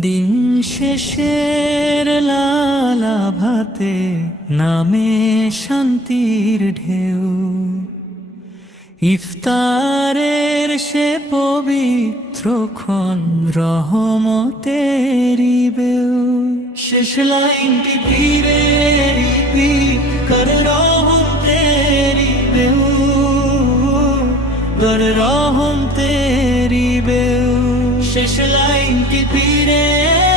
দিন শেষের লালা ভাতে নামে শান্তির ঢেউ। ইফতারের সে পবিত্র ক্ষণ রহমতেরি বেউ শেষ লাইনটি ফিরে কর কর রহম তেরি বেউ। শেষ লাইনটি ফিরে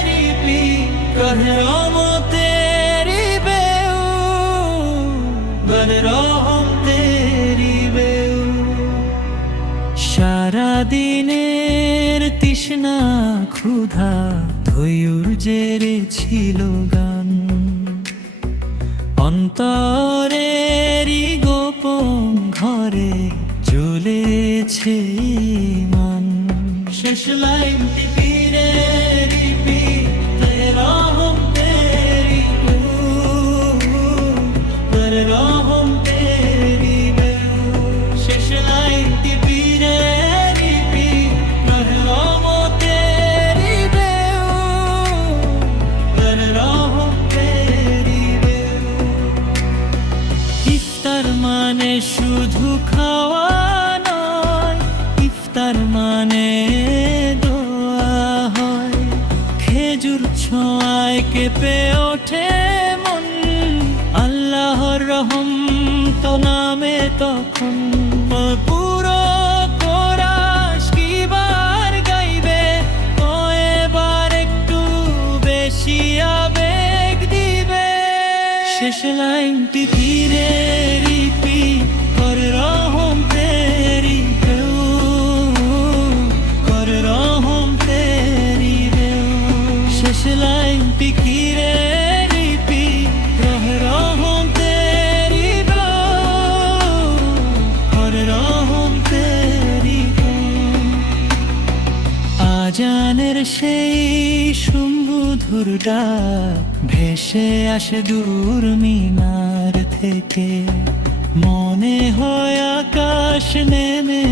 রিপি? কর রহম তেরি বেউ। কর রহম তেরি বেউ। সারা দিনের তৃষ্ণা ক্ষুধা ধৈর্য জেরে ছিল গান। অন্তরেরই গোপন ঘরে জ্বলেছে মান শেষ লাইনটি ফিরে রিপি রহম তেরি খেজুর ছোঁয়ায় কেঁপে ওঠে মন। আল্লাহর রহম তো নামে তখন। পুরো কোরাস কিবার গাইবে? কয়েবার একটু বেশি আবেগ দিবে। শেষ লাইনটি ধীরে রিপি কর আজানের সেই সুমধুর ভেসে আসে দূর মিনার থেকে মনে হয় আকাশ নেমে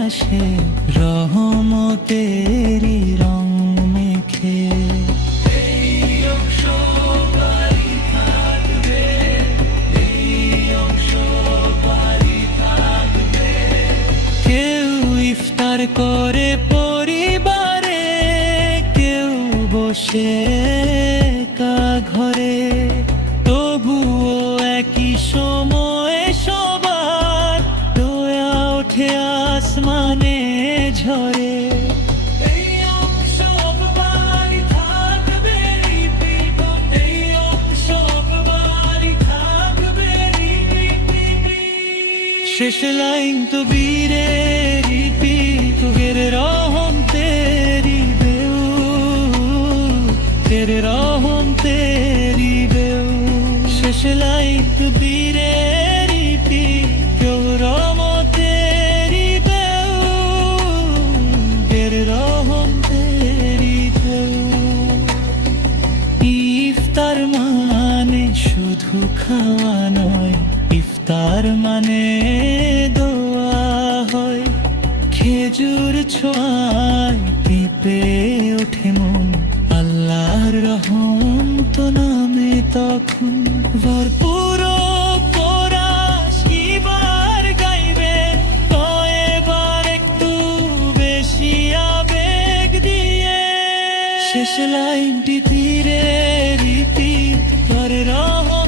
আসে রহমতেরি ইফতার করে পরিবারে কেউ বসে কা ঘরে তবুও একই সময় সবার দয়া ওঠে আসমানে ঝরে। শেষ লাইন তো বীরে রিপি তুগের রহম তেরি বেউ, তেরে রহম তেরি বেউ। শেষ লাইন তো বীরে রিপি কেউ রম তেরি বেউ, তেরে রহম তেরি বেউ। ইফতার মানে শুধু খাওয়া নয়, ইফতার মানে খেজুর ছোঁয়ায় কেঁপে ওঠে মন। আল্লাহর রহম তো নামে তখন। ভরপুর শেষ লাইনটি তীরে রীতি করে রহম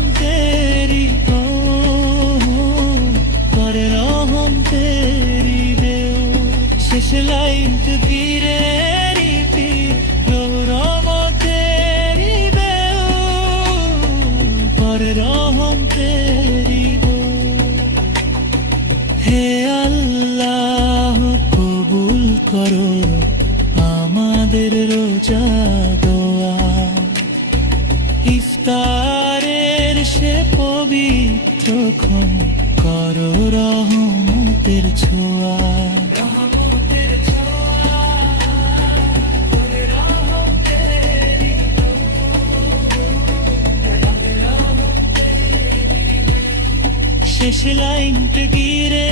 করো আমাদের রোজা দোয়া। ইফতারের সে পবিত্র ক্ষণ করো রহমতের ছোঁয়া। শেষ লাইনটা গিরে